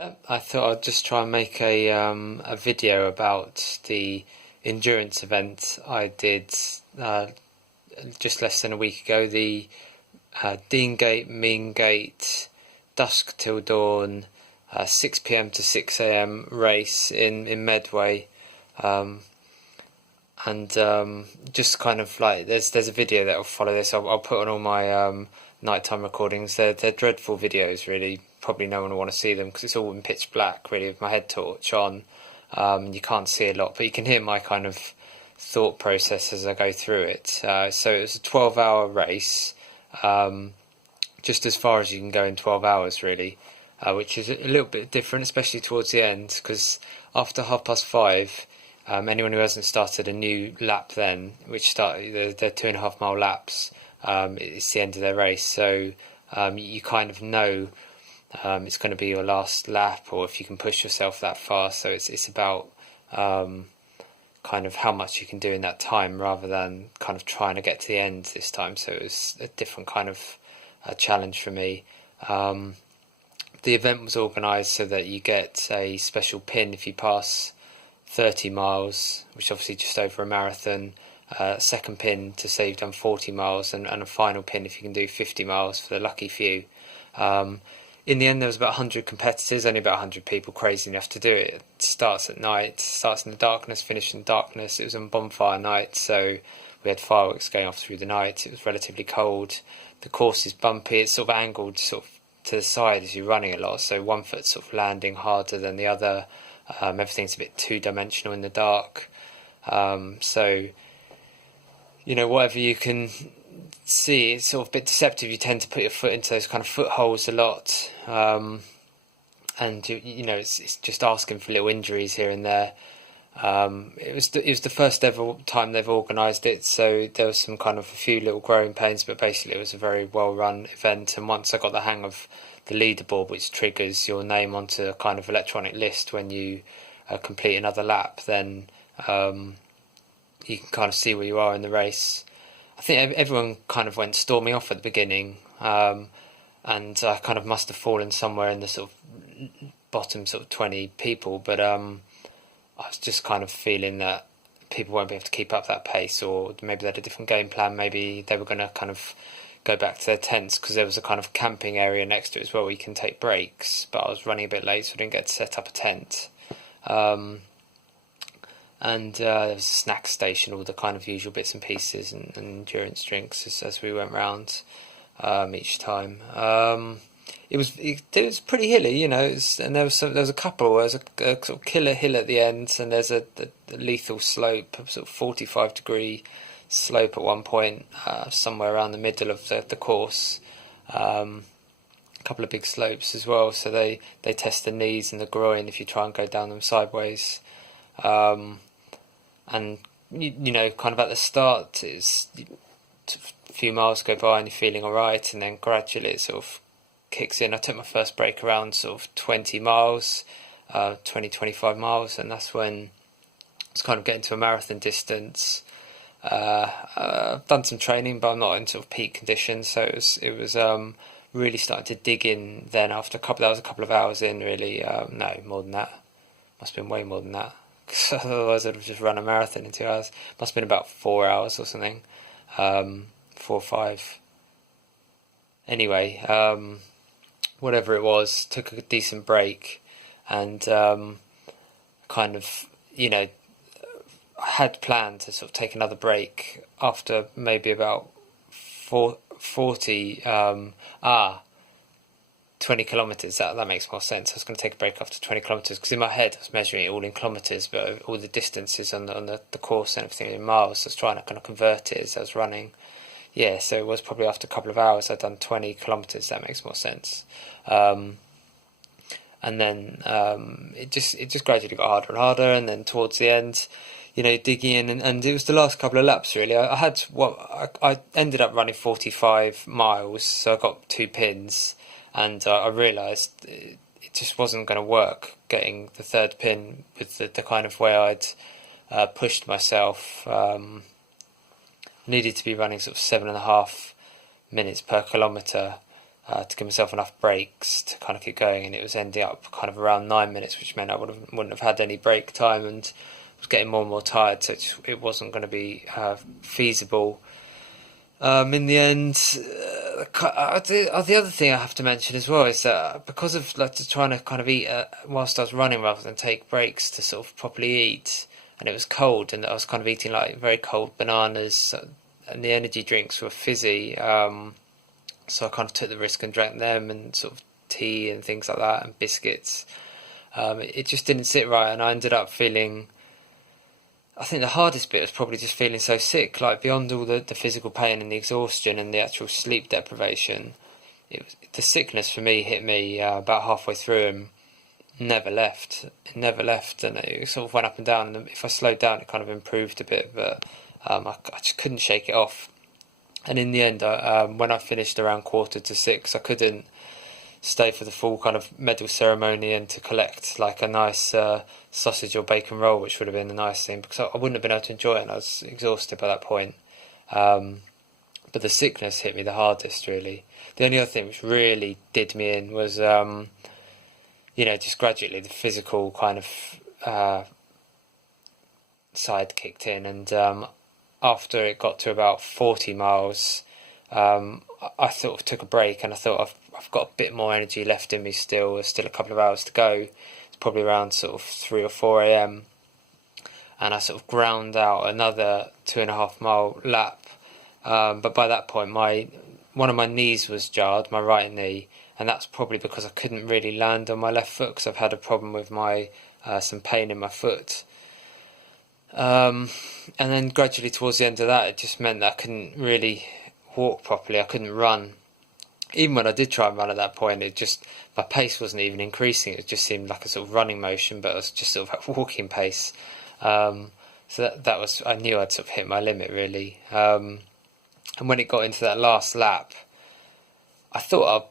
I thought I'd just try and make a video about the endurance event I did just less than a week ago. The Deangate, Meangate, Dusk till dawn, 6 p.m. to 6 a.m. race in Medway, and just kind of like there's a video that will follow this. I'll put on all my nighttime recordings. They're dreadful videos, really. Probably no one will want to see them because it's all in pitch black, really, with my head torch on. You can't see a lot, but you can hear my kind of thought process as I go through it. So it was a 12-hour race, just as far as you can go in 12 hours, really, which is a little bit different, especially towards the end, because after 5:30, anyone who hasn't started a new lap then, which start they're 2.5 mile laps, it's the end of their race. So you kind of know it's going to be your last lap, or if you can push yourself that far. So it's about kind of how much you can do in that time, rather than kind of trying to get to the end this time. So it was a different kind of challenge for me. The event was organised so that you get a special pin if you pass 30 miles, which is obviously just over a marathon. Second pin to say you've done 40 miles, and a final pin if you can do 50 miles for the lucky few. In the end, there was about 100 competitors, only about 100 people crazy enough to do it. It starts at night, starts in the darkness, finishes in darkness. It was on bonfire night, so we had fireworks going off through the night. It was relatively cold. The course is bumpy. It's sort of angled sort of to the side as you're running a lot, so one foot's sort of landing harder than the other. Everything's a bit two-dimensional in the dark. So, whatever you can see, it's sort of a bit deceptive. You tend to put your foot into those kind of footholes a lot, and it's just asking for little injuries here and there. It was the first ever time they've organised it, so there was some kind of a few little growing pains, but basically it was a very well run event. And once I got the hang of the leaderboard, which triggers your name onto a kind of electronic list when you complete another lap, then you can kind of see where you are in the race. I think everyone kind of went storming off at the beginning, and I kind of must have fallen somewhere in the sort of bottom sort of 20 people, but I was just kind of feeling that people won't be able to keep up that pace, or maybe they had a different game plan. Maybe they were going to kind of go back to their tents, because there was a kind of camping area next to it as well where you can take breaks, but I was running a bit late, so I didn't get to set up a tent. And there was a snack station, all the kind of usual bits and pieces and endurance drinks as we went round each time. It was pretty hilly, and there was a couple. There was a sort of killer hill at the end, and there's a lethal slope, a sort of 45-degree slope at one point, somewhere around the middle of the course. A couple of big slopes as well, so they test the knees and the groin if you try and go down them sideways. And kind of at the start, it's a few miles go by and you're feeling all right, and then gradually it sort of kicks in. I took my first break around sort of 20 miles, 25 miles, and that's when it's kind of getting to a marathon distance. I've done some training, but I'm not in sort of peak condition, so it was really starting to dig in then after that was a couple of hours in, really. No, more than that. Must have been way more than that. Otherwise I'd have just run a marathon in 2 hours. Must have been about 4 hours or something. 4 or 5. Anyway, whatever it was, took a decent break, and kind of, I had planned to sort of take another break after maybe about 20 kilometres, that makes more sense. I was going to take a break after 20 kilometres, because in my head I was measuring it all in kilometres, but all the distances on the course and everything in miles. So I was trying to kind of convert it as I was running. Yeah, so it was probably after a couple of hours I'd done 20 kilometres. That makes more sense. And then it just gradually got harder and harder, and then towards the end, digging in, and it was the last couple of laps, really. I ended up running 45 miles, so I got 2 pins. And I realised it just wasn't going to work getting the third pin with the kind of way I'd pushed myself. Needed to be running sort of 7.5 minutes per kilometre, to give myself enough breaks to kind of keep going, and it was ending up kind of around 9 minutes, which meant I wouldn't have had any break time, and was getting more and more tired, so it wasn't going to be feasible. In the end, the other thing I have to mention as well is that because of trying to kind of eat whilst I was running rather than take breaks to sort of properly eat, and it was cold, and I was kind of eating like very cold bananas, and the energy drinks were fizzy, so I kind of took the risk and drank them, and sort of tea and things like that, and biscuits. It just didn't sit right, and I ended up feeling, I think the hardest bit was probably just feeling so sick, like beyond all the physical pain and the exhaustion and the actual sleep deprivation. The sickness for me hit me about halfway through and never left. It never left, and it sort of went up and down. And if I slowed down, it kind of improved a bit, but I just couldn't shake it off. And in the end, when I finished around 5:45, I couldn't stay for the full kind of medal ceremony and to collect like a nice sausage or bacon roll, which would have been a nice thing, because I wouldn't have been able to enjoy it, and I was exhausted by that point. But the sickness hit me the hardest, really. The only other thing which really did me in was, just gradually the physical kind of side kicked in, and after it got to about 40 miles, I sort of took a break, and I thought I've got a bit more energy left in me still. There's still a couple of hours to go. It's probably around sort of 3 or 4 a.m. And I sort of ground out another 2.5 mile lap. But by that point, one of my knees was jarred, my right knee, and that's probably because I couldn't really land on my left foot because I've had a problem with some pain in my foot. And then gradually towards the end of that, it just meant that I couldn't really walk properly. I couldn't run. Even when I did try and run at that point, my pace wasn't even increasing. It just seemed like a sort of running motion, but it was just sort of at walking pace. So that was, I knew I'd sort of hit my limit, really. And when it got into that last lap, I thought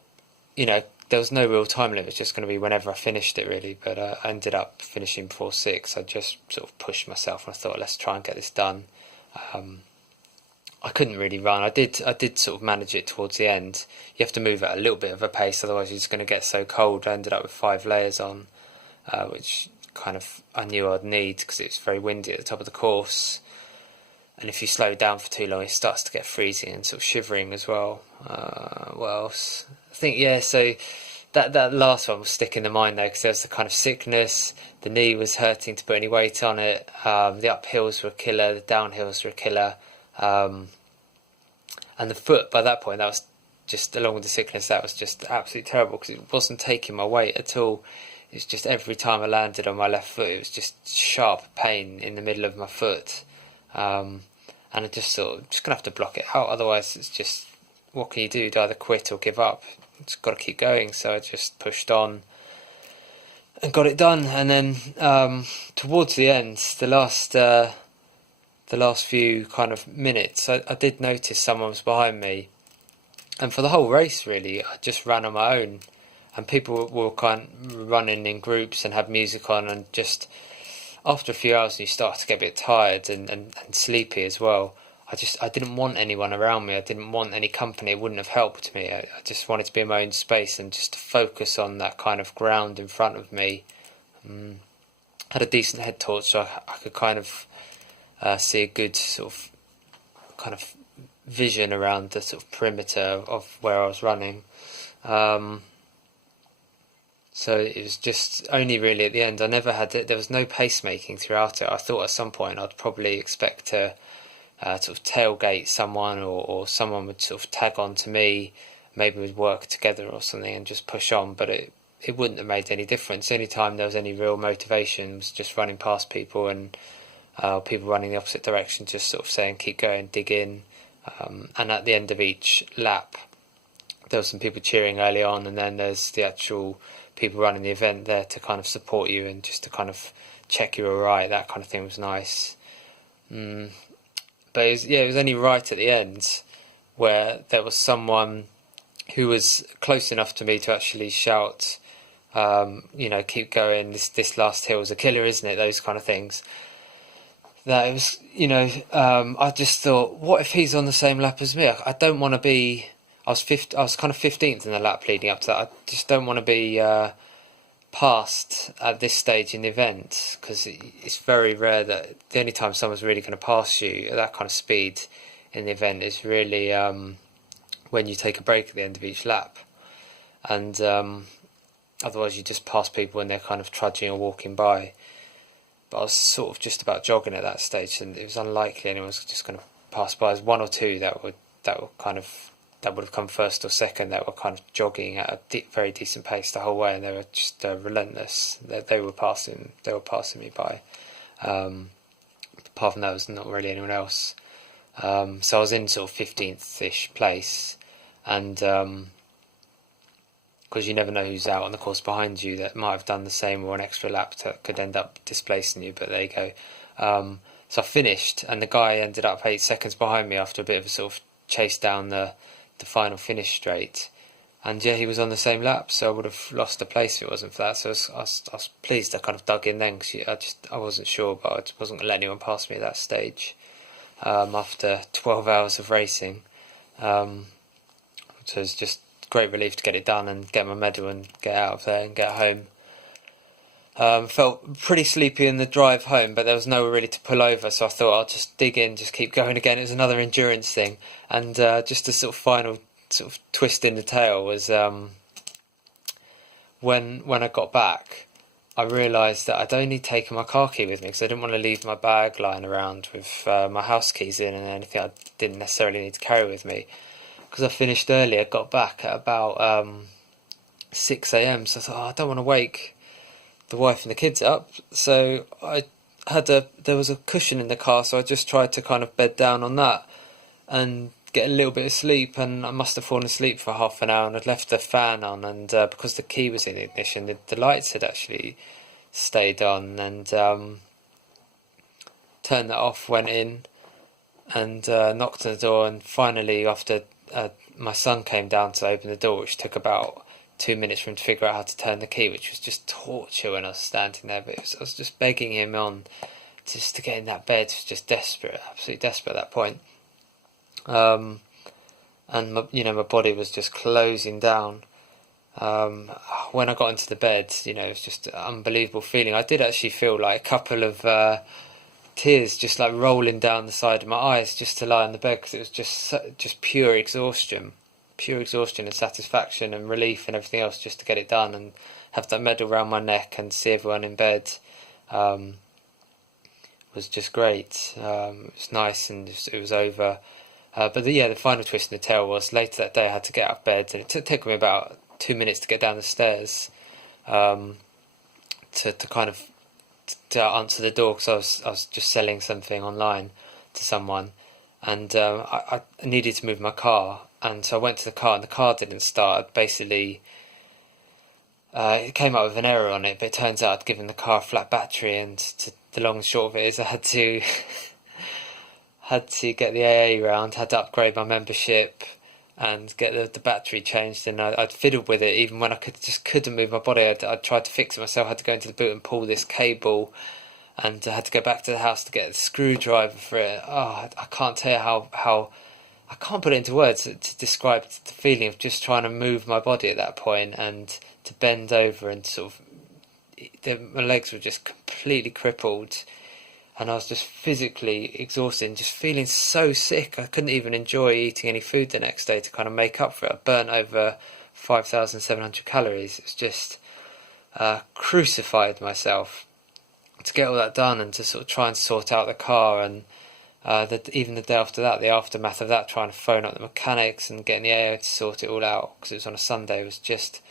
there was no real time limit. It was just going to be whenever I finished it, really. But I ended up finishing before 6. I just sort of pushed myself, and I thought, let's try and get this done. I couldn't really run. I did sort of manage it towards the end. You have to move at a little bit of a pace, otherwise you're just going to get so cold. I ended up with 5 layers on, which kind of I knew I'd need because it was very windy at the top of the course. And if you slow down for too long, it starts to get freezing and sort of shivering as well. What else? I think, so that last one will stick in the mind though, because there was the kind of sickness, the knee was hurting to put any weight on it, the uphills were a killer, the downhills were a killer. And the foot, by that point, that was just, along with the sickness, that was just absolutely terrible because it wasn't taking my weight at all. It was just every time I landed on my left foot, it was just sharp pain in the middle of my foot. And I just thought, just going to have to block it out, otherwise it's just, what can you do? You'd either quit or give up. It's got to keep going. So I just pushed on and got it done. And then towards the end, the last few kind of minutes, I did notice someone was behind me, and for the whole race really I just ran on my own, and people were kind of running in groups and had music on, and just after a few hours you start to get a bit tired and sleepy as well. I didn't want anyone around me. I didn't want any company. It wouldn't have helped me. I just wanted to be in my own space and just to focus on that kind of ground in front of me. Had a decent head torch, so I could kind of see a good sort of kind of vision around the sort of perimeter of where I was running. So it was just only really at the end. I never had it. There was no pacemaking throughout it. I thought at some point I'd probably expect to sort of tailgate someone, or someone would sort of tag on to me, maybe we'd work together or something and just push on, but it wouldn't have made any difference. Any time there was any real motivation was just running past people, and people running the opposite direction, just sort of saying keep going, dig in, and at the end of each lap there was some people cheering early on, and then there's the actual people running the event there to kind of support you and just to kind of check you were right. That kind of thing was nice. But it was only right at the end where there was someone who was close enough to me to actually shout, keep going, this last hill is a killer, isn't it? Those kind of things. That it was, I just thought, what if he's on the same lap as me? I don't want to be, I was kind of 15th in the lap leading up to that. I just don't want to be passed at this stage in the event, because it's very rare that the only time someone's really going to pass you at that kind of speed in the event is really when you take a break at the end of each lap, and otherwise you just pass people when they're kind of trudging or walking by. But I was sort of just about jogging at that stage, and it was unlikely anyone was just going to pass by. There's one or two that would have come first or second, that were kind of jogging at a very decent pace the whole way, and they were just relentless. They were passing me by. Apart from that, there was not really anyone else. So I was in sort of 15th-ish place, and because you never know who's out on the course behind you that might have done the same or an extra lap that could end up displacing you, but there you go. So I finished, and the guy ended up 8 seconds behind me after a bit of a sort of chase down the final finish straight, and yeah, he was on the same lap, so I would have lost a place if it wasn't for that. So I was pleased I kind of dug in then, because I wasn't sure, but I wasn't going to let anyone pass me at that stage after 12 hours of racing. So it was just great relief to get it done and get my medal and get out of there and get home. Felt pretty sleepy in the drive home, but there was nowhere really to pull over, so I thought I'll just dig in, just keep going again. It was another endurance thing, and just a sort of final sort of twist in the tail was when I got back, I realised that I'd only taken my car key with me, because I didn't want to leave my bag lying around with my house keys in and anything I didn't necessarily need to carry with me. Because I finished early, I got back at about 6 a.m, so I thought, I don't want to wake the wife and the kids up. So there was a cushion in the car, so I just tried to kind of bed down on that and get a little bit of sleep, and I must have fallen asleep for half an hour, and I'd left the fan on, and because the key was in the ignition, the lights had actually stayed on, and turned that off, went in and knocked on the door, and finally after my son came down to open the door, which took about 2 minutes for him to figure out how to turn the key, which was just torture when I was standing there, but I was just begging him on just to get in that bed. Was just desperate, absolutely desperate at that point. And my body was just closing down. When I got into the bed, it was just an unbelievable feeling. I did actually feel like a couple of tears just like rolling down the side of my eyes just to lie on the bed, because it was just pure exhaustion and satisfaction and relief and everything else, just to get it done and have that medal around my neck and see everyone in bed. Was just great. It was nice, and it was over. But the final twist in the tail was later that day I had to get out of bed, and it took me about 2 minutes to get down the stairs to kind of to answer the door, because I was just selling something online to someone, and I needed to move my car, and so I went to the car, and the car didn't start. Basically, it came up with an error on it, but it turns out I'd given the car a flat battery, and the long and short of it is I had to get the AA round, had to upgrade my membership and get the battery changed, and I'd fiddled with it even when I couldn't move my body. I'd tried to fix it myself. I had to go into the boot and pull this cable, and I had to go back to the house to get a screwdriver for it. I can't tell you how I can't put it into words to describe the feeling of just trying to move my body at that point, and to bend over, and sort of my legs were just completely crippled, and I was just physically exhausted and just feeling so sick. I couldn't even enjoy eating any food the next day to kind of make up for it. I burnt over 5,700 calories. It's just crucified myself to get all that done, and to sort of try and sort out the car, and even the day after that, the aftermath of that, trying to phone up the mechanics and getting the AO to sort it all out, because it was on a Sunday, was just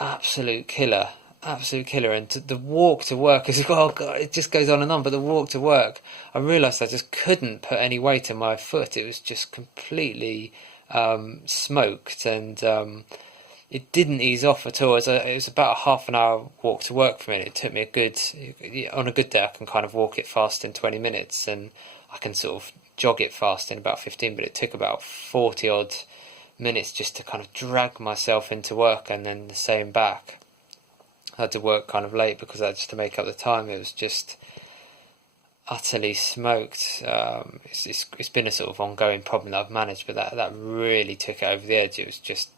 absolute killer. And the walk to work as well, God, it just goes on and on, but the walk to work, I realised I just couldn't put any weight on my foot. It was just completely smoked, and it didn't ease off at all. It was about a half an hour walk to work for me, and it took me on a good day I can kind of walk it fast in 20 minutes, and I can sort of jog it fast in about 15, but it took about 40 odd minutes just to kind of drag myself into work, and then the same back. I had to work kind of late because I had just to make up the time. It was just utterly smoked. It's been a sort of ongoing problem that I've managed, but that really took it over the edge. It was just,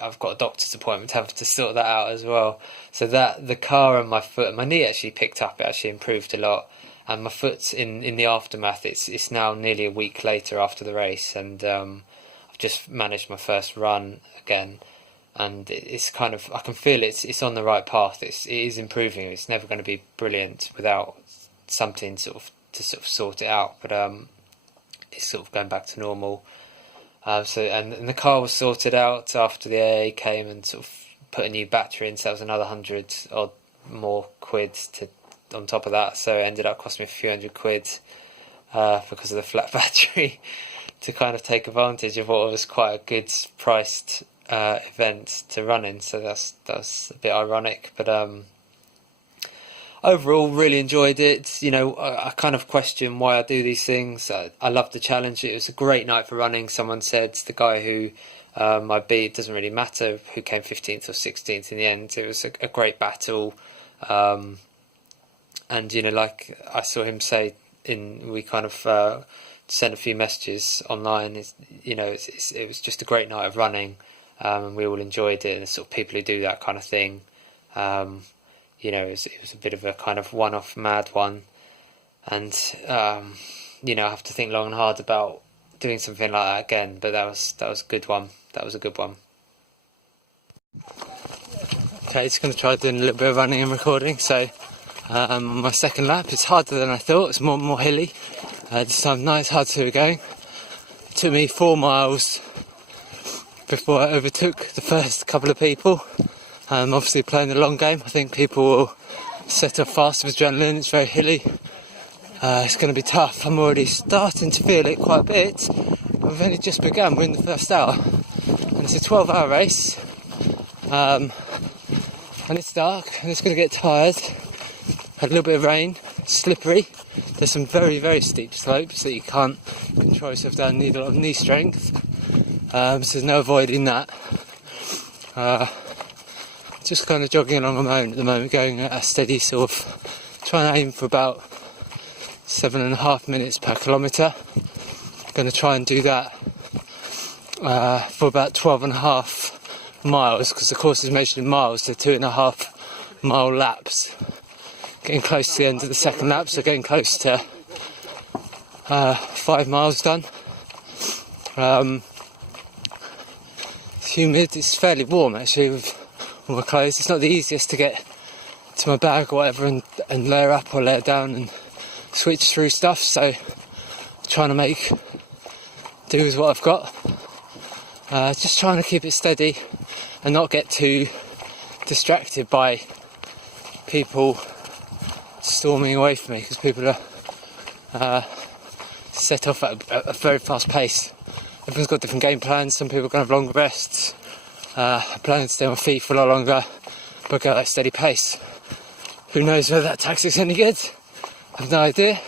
I've got a doctor's appointment to have to sort that out as well. So that the car and my foot, my knee actually picked up. It actually improved a lot, and my foot in the aftermath. It's now nearly a week later after the race, and I've just managed my first run again, and it's kind of, I can feel it's on the right path. It is improving. It's never going to be brilliant without something to sort it out, but it's sort of going back to normal. And the car was sorted out after the AA came and sort of put a new battery in, so that was another 100 odd more quid on top of that. So it ended up costing me a few £100 because of the flat battery to kind of take advantage of what was quite a good priced event to run in. So that was a bit ironic, but overall, really enjoyed it. You know, I kind of question why I do these things. I love the challenge. It was a great night for running. Someone said the guy who I beat, it doesn't really matter who came 15th or 16th in the end. It was a great battle. And, you know, like I saw him say, we kind of sent a few messages online. You know, it was just a great night of running. And we all enjoyed it. And the sort of people who do that kind of thing, you know, it was a bit of a kind of one-off mad one, and you know, I have to think long and hard about doing something like that again. But that was a good one. That was a good one. Okay, just going to try doing a little bit of running and recording. So on my second lap, it's harder than I thought. It's more hilly. This time, not as hard as we were going. It took me 4 miles before I overtook the first couple of people. Obviously playing the long game. I think people will set off fast with adrenaline. It's very hilly. It's going to be tough. I'm already starting to feel it quite a bit. We've only just begun. We're in the first hour, and it's a 12-hour race. And it's dark, and it's going to get tired. Had a little bit of rain. Slippery. There's some very, very steep slopes that you can't control yourself down. Need a lot of knee strength. So there's no avoiding that. Just kind of jogging along on my own at the moment, going at a steady sort of, trying to aim for about 7.5 minutes per kilometre. Going to try and do that for about 12.5 miles, because the course is measured in miles, so 2.5 mile laps. Getting close to the end of the second lap, so getting close to 5 miles done. It's humid, it's fairly warm actually with all my clothes. It's not the easiest to get to my bag or whatever and layer up or layer down and switch through stuff, so trying to make do with what I've got. Just trying to keep it steady and not get too distracted by people storming away from me, because people are set off at a very fast pace. Everyone's got different game plans. Some people are going to have longer rests. I plan to stay on my feet for a lot longer, but go at a steady pace. Who knows whether that tactic's any good? I have no idea.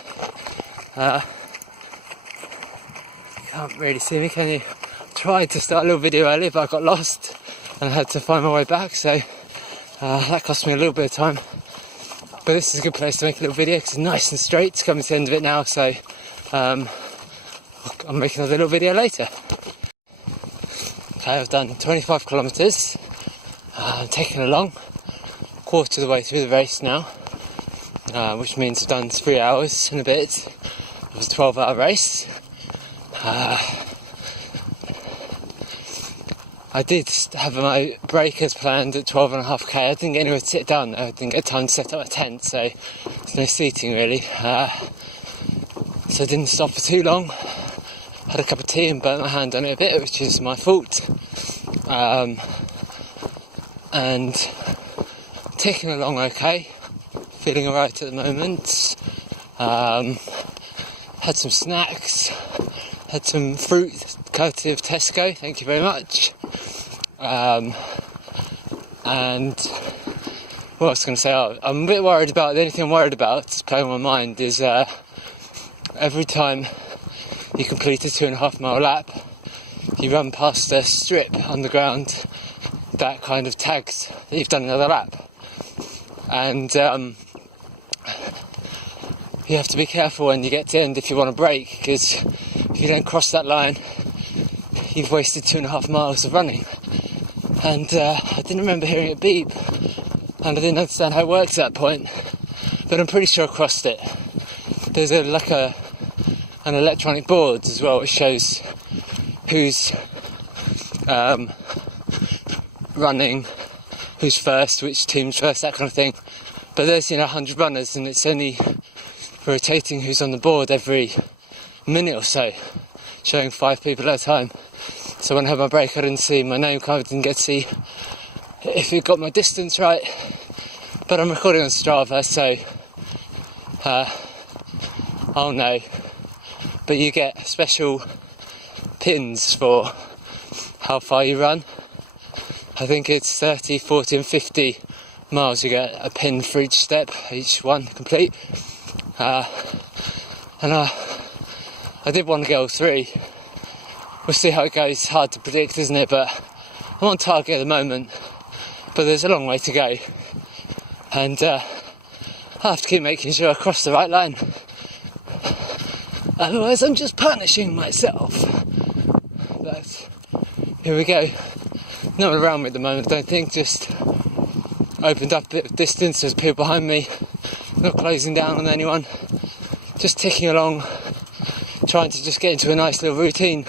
You can't really see me, can you? Tried to start a little video earlier, but I got lost and I had to find my way back, so that cost me a little bit of time. But this is a good place to make a little video because it's nice and straight. It's coming to the end of it now, so I'm making another little video later. Okay, I've done 25 kilometres. I'm taking along quarter of the way through the race now, which means I've done 3 hours and a bit. It was a 12-hour race. I did have my break as planned at 12.5k. I didn't get anywhere to sit down though. I didn't get time to set up a tent, so there's no seating really. So I didn't stop for too long. Had a cup of tea and burnt my hand on it a bit, which is my fault. And ticking along okay. Feeling alright at the moment. Had some snacks. Had some fruit courtesy of Tesco, thank you very much. And what I was going to say, I'm a bit worried about, the only thing I'm worried about, that's playing on my mind, is every time you complete a 2.5 mile lap, you run past a strip underground that kind of tags that you've done another lap. And you have to be careful when you get to the end if you want to brake, because if you don't cross that line, you've wasted 2.5 miles of running. And I didn't remember hearing it beep, and I didn't understand how it worked at that point, but I'm pretty sure I crossed it. There's an electronic board as well, which shows who's running, who's first, which team's first, that kind of thing. But there's 100 runners, and it's only rotating who's on the board every minute or so, showing 5 people at a time. So when I had my break, I didn't see my name card, didn't get to see if it got my distance right. But I'm recording on Strava, so I'll know. But you get special pins for how far you run. I think it's 30, 40 and 50 miles. You get a pin for each step, each one complete. And I did want to get all 3. We'll see how it goes. Hard to predict, isn't it? But I'm on target at the moment, but there's a long way to go. And I have to keep making sure I cross the right line. Otherwise I'm just punishing myself. But here we go. No one around me at the moment, I don't think. Just opened up a bit of distance. There's people behind me. Not closing down on anyone. Just ticking along, trying to just get into a nice little routine.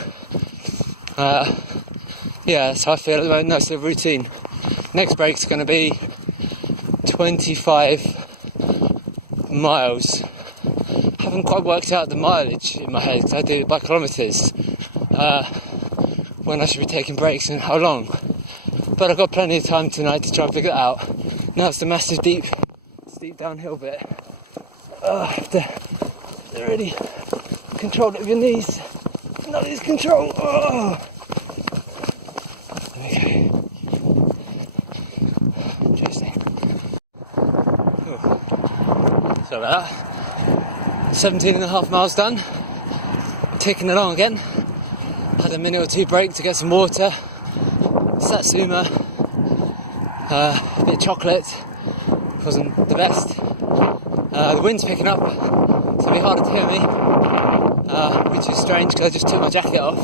Yeah, that's how I feel at the moment. Nice little routine. Next break's going to be 25 miles. Haven't quite worked out the mileage in my head, because I do it by kilometres. When I should be taking breaks and how long. But I've got plenty of time tonight to try and figure that out. Now it's the massive steep downhill bit. I have to really control it with your knees. Not lose control. There we go. Interesting. So about that. 17.5 miles done. Ticking along again. Had a minute or 2 break to get some water. Satsuma. A bit of chocolate. Wasn't the best. The wind's picking up, so it'll be harder to hear me, which is strange because I just took my jacket off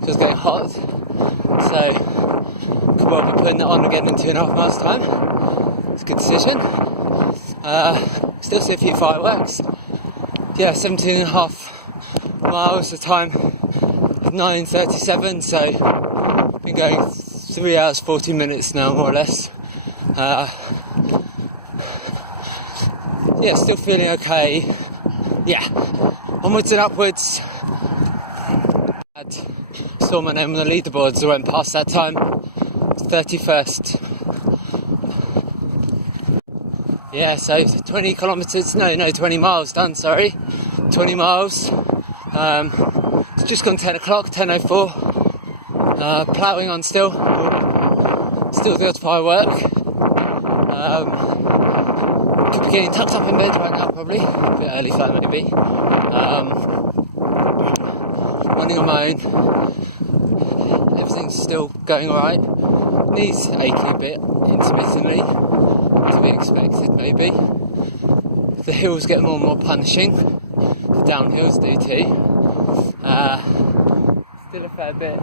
because it was getting hot. So could well be putting that on again in 2.5 miles time. It's a good decision. Still see a few fireworks. Yeah, 17.5 miles. The time is 9:37, so been going 3 hours 40 minutes now, more or less. Yeah, still feeling okay. Yeah, onwards and upwards. I saw my name on the leaderboards. I went past that time. 31st. Yeah, so 20 kilometres. No, 20 miles done. Sorry, 20 miles. It's just gone 10 o'clock. 10:04. Ploughing on still. Still the odd firework. Could be getting tucked up in bed right now, probably. A bit early for that, maybe. Running on my own. Everything's still going alright. Knees aching a bit, intermittently. To be expected, maybe. The hills get more and more punishing. The downhills do too. Still a fair bit.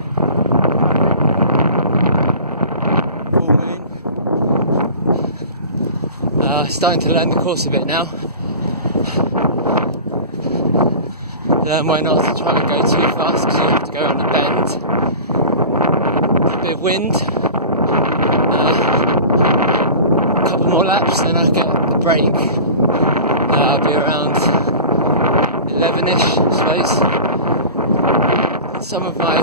Full moon. Starting to learn the course a bit now. Learn why not to try and go too fast, because you have to go on a bend. A bit of wind. A couple more laps, then I'll get the break. I'll be around 11ish, I suppose. Some of my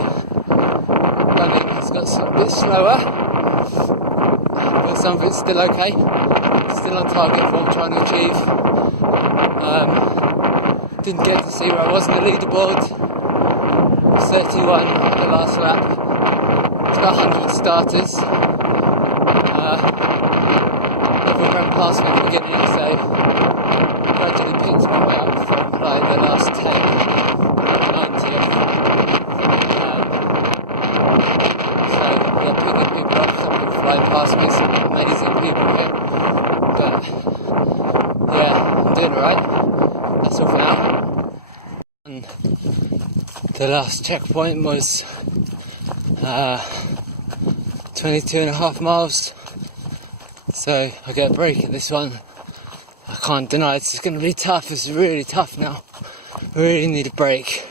running has got a bit slower. But some of it's still okay. Still on target for what I'm trying to achieve. Didn't get to see where I was in the leaderboard. 31 the last lap. It's about 100 starters. Everyone ran past me at the beginning, so gradually picked my way up from like the last 10, 90. So yeah, picking people up, some people flying past me, some amazing people here. But yeah, I'm doing alright. That's all the last checkpoint was 22.5 miles, so I get a break at this one. I can't deny it's going to be tough. It's really tough now. I really need a break.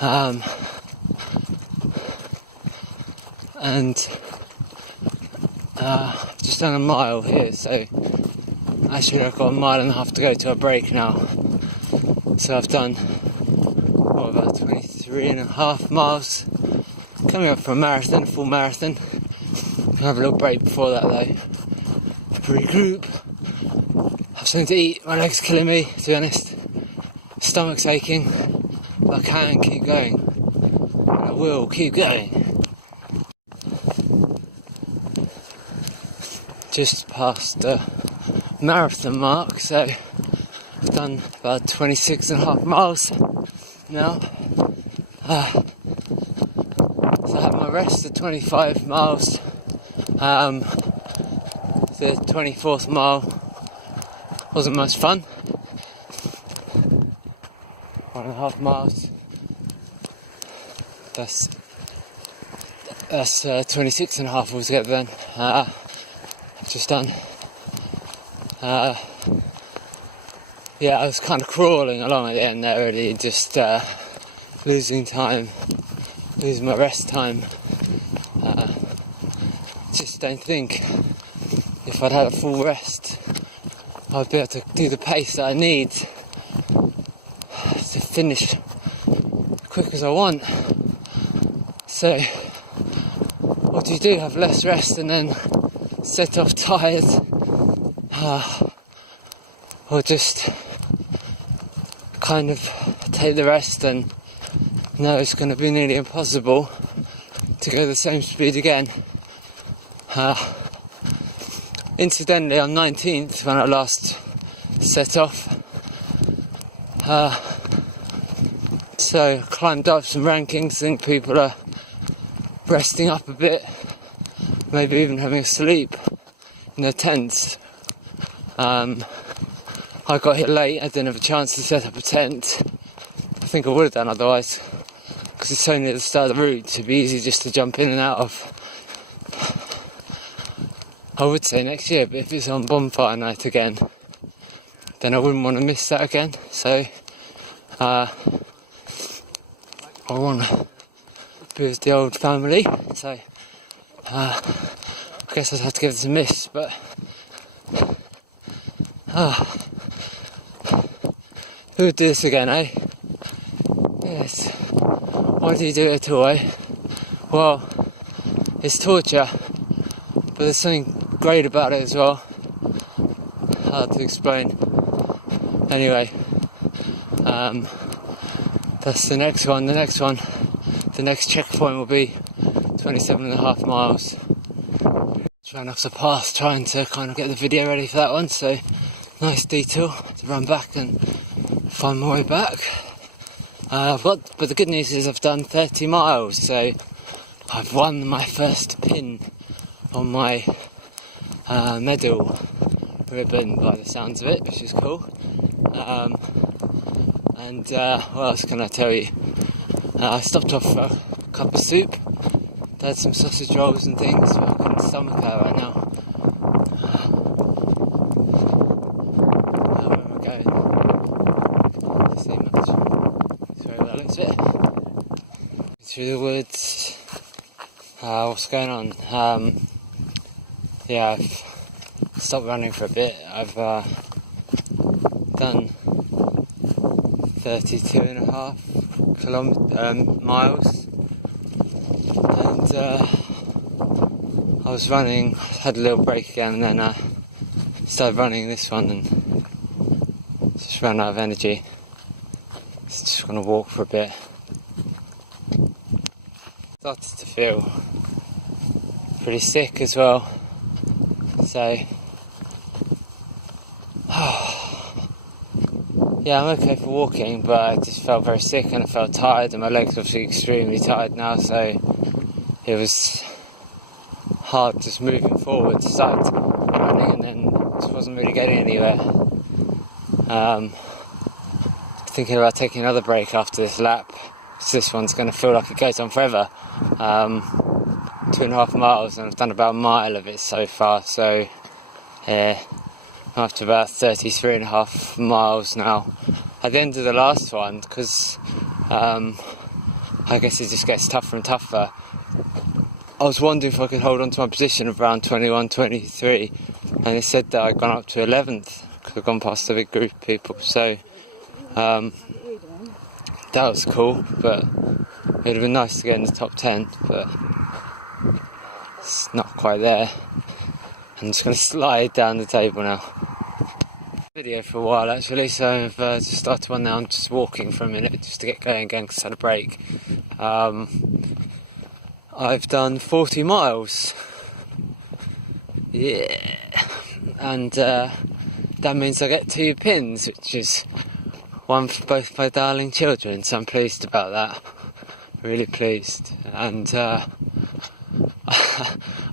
And I've just done a mile here, so actually I've got 1.5 miles to go to a break now. So I've done about 23.5 miles. Coming up for a marathon, a full marathon. I'll have a little break before that though, to regroup. Have something to eat. My leg's killing me, to be honest. Stomach's aching, but I can keep going. I will keep going. Just past the marathon mark, so I've done about 26.5 miles now. So I had my rest at 25 miles. The 24th mile wasn't much fun. 1.5 miles. That's 26.5 altogether then. I've just done. Yeah, I was kind of crawling along at the end there, really, just losing time, losing my rest time. Just don't think if I'd had a full rest, I'd be able to do the pace that I need to finish as quick as I want. So, what do you do? Have less rest and then set off tired? Or just kind of take the rest and know it's going to be nearly impossible to go the same speed again. Incidentally, I'm 19th when I last set off. So I climbed up some rankings. I think people are resting up a bit, maybe even having a sleep in their tents. I got here late, I didn't have a chance to set up a tent. I think I would have done otherwise, because it's only at the start of the route, it'd be easy just to jump in and out of. I would say next year, but if it's on bonfire night again, then I wouldn't want to miss that again. So I want to be with the old family, so I guess I'd have to give this a miss, but who would do this again, eh? Yes. Why do you do it at all, eh? Well, it's torture, but there's something great about it as well. Hard to explain. Anyway, that's the next one. The next checkpoint will be 27.5 miles. Just ran off the path trying to kind of get the video ready for that one, so nice detour to run back and find my way back. But the good news is I've done 30 miles, so I've won my first pin on my medal ribbon by the sounds of it, which is cool. What else can I tell you? I stopped off for a cup of soup, had some sausage rolls and things, but I couldn't stomach that right now. Where am I going? Can't see much. Sorry about that looks a bit. Through the woods. What's going on? Yeah, I've stopped running for a bit. I've done 32.5 miles, and I was running, had a little break again, and then started running this one and just ran out of energy. Just gonna walk for a bit. Started to feel pretty sick as well, so yeah, I'm okay for walking, but I just felt very sick and I felt tired, and my legs are obviously extremely tired now, so it was hard just moving forward. Started running and then just wasn't really getting anywhere. Thinking about taking another break after this lap, So this one's going to feel like it goes on forever. 2.5 miles, and I've done about a mile of it so far, so yeah, I'm up to about 33.5 miles now. At the end of the last one, because I guess it just gets tougher and tougher, I was wondering if I could hold on to my position of around 21, 23, and it said that I'd gone up to 11th because I've gone past a big group of people, so that was cool, but it would have been nice to get in the top 10, but it's not quite there. I'm just going to slide down the table now. Video for a while actually, so I've just started one now. I'm just walking for a minute just to get going again because I had a break. I've done 40 miles. Yeah, and that means I get 2 pins, which is one for both my darling children, so I'm pleased about that. Really pleased. And I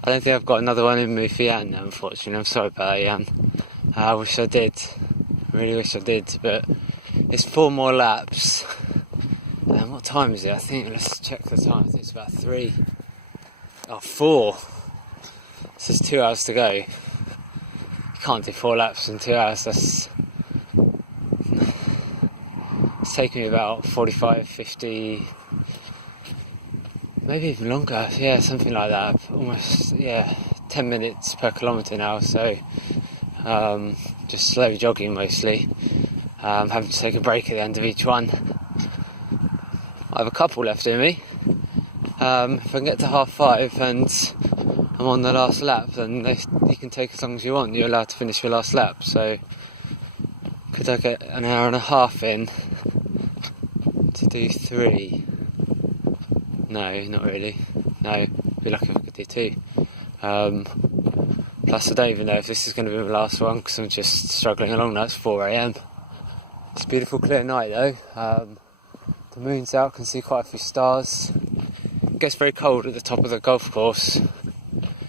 don't think I've got another one in me for Jan now, unfortunately. I'm sorry about that, Jan. I wish I did. I really wish I did, but it's 4 more laps. And what time is it? I think, let's check the time. I think it's about 4. So there's 2 hours to go. You can't do 4 laps in 2 hours. It's taken me about 45, 50, maybe even longer, yeah, something like that. Almost, 10 minutes per kilometre now, so just slow jogging mostly. Having to take a break at the end of each one. I have a couple left in me. If I can get to 5:30 and I'm on the last lap, then you can take as long as you want. You're allowed to finish your last lap, so could I get an hour and a half in to do 3? No, not really. No, be lucky if I could do 2. Plus I don't even know if this is going to be my last one because I'm just struggling along now. It's 4 AM. It's a beautiful clear night though. The moon's out, can see quite a few stars. It gets very cold at the top of the golf course.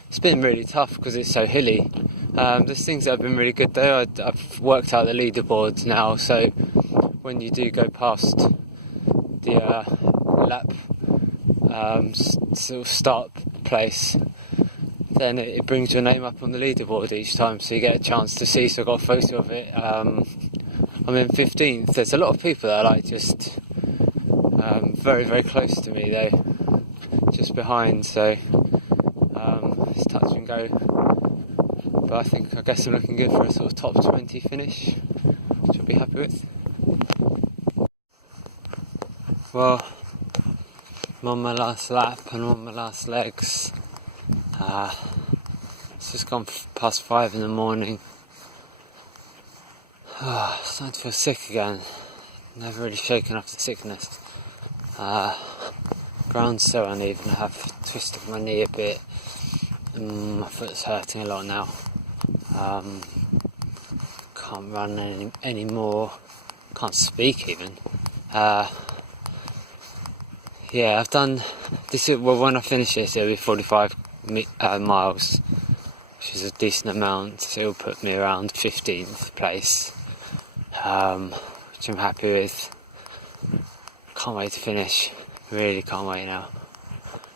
It's been really tough because it's so hilly. There's things that have been really good though. I've worked out the leaderboards now, so when you do go past the lap sort of start place, then it brings your name up on the leaderboard each time, so you get a chance to see. So I've got a photo of it. I'm in 15th. There's a lot of people that are like just very, very close to me though, just behind, so it's touch and go, but I guess I'm looking good for a sort of top 20 finish, which I'll be happy with. Well, I'm on my last lap and I'm on my last legs. It's just gone past 5 in the morning. Starting to feel sick again. Never really shaken off the sickness. Ground's so uneven. I have twisted my knee a bit. My foot's hurting a lot now. Can't run anymore. Can't speak even. Yeah, I've done this. Well, when I finish this, it'll be 45 miles, which is a decent amount. So it'll put me around 15th place, which I'm happy with. Can't wait to finish. Really can't wait now.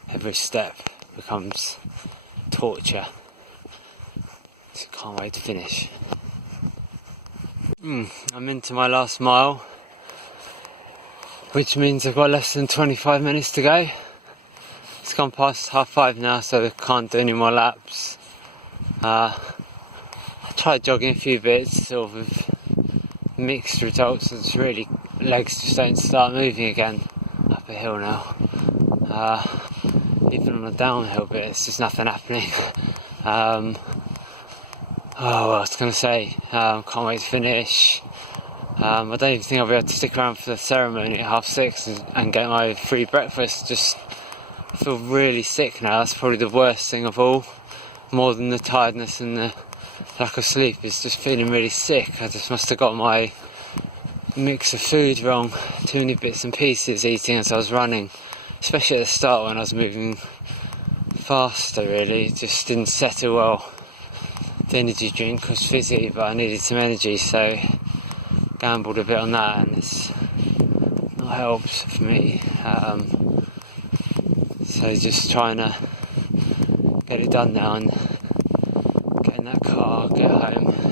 Every step becomes torture. So can't wait to finish. I'm into my last mile, which means I've got less than 25 minutes to go. It's gone past 5:30 now, so I can't do any more laps. I tried jogging a few bits, sort of with mixed results. It's really, legs just don't start moving again up a hill now. Even on a downhill bit, it's just nothing happening. What I was going to say, can't wait to finish. I don't even think I'll be able to stick around for the ceremony at 6:30 and get my free breakfast. Just I feel really sick now. That's probably the worst thing of all. More than the tiredness and the lack of sleep, is just feeling really sick. I just must have got my mix of food wrong. Too many bits and pieces eating as I was running, especially at the start when I was moving faster. Really, it just didn't settle well. The energy drink was fizzy, but I needed some energy, so gambled a bit on that, and it's not helps for me. So just trying to get it done now and get in that car, get home.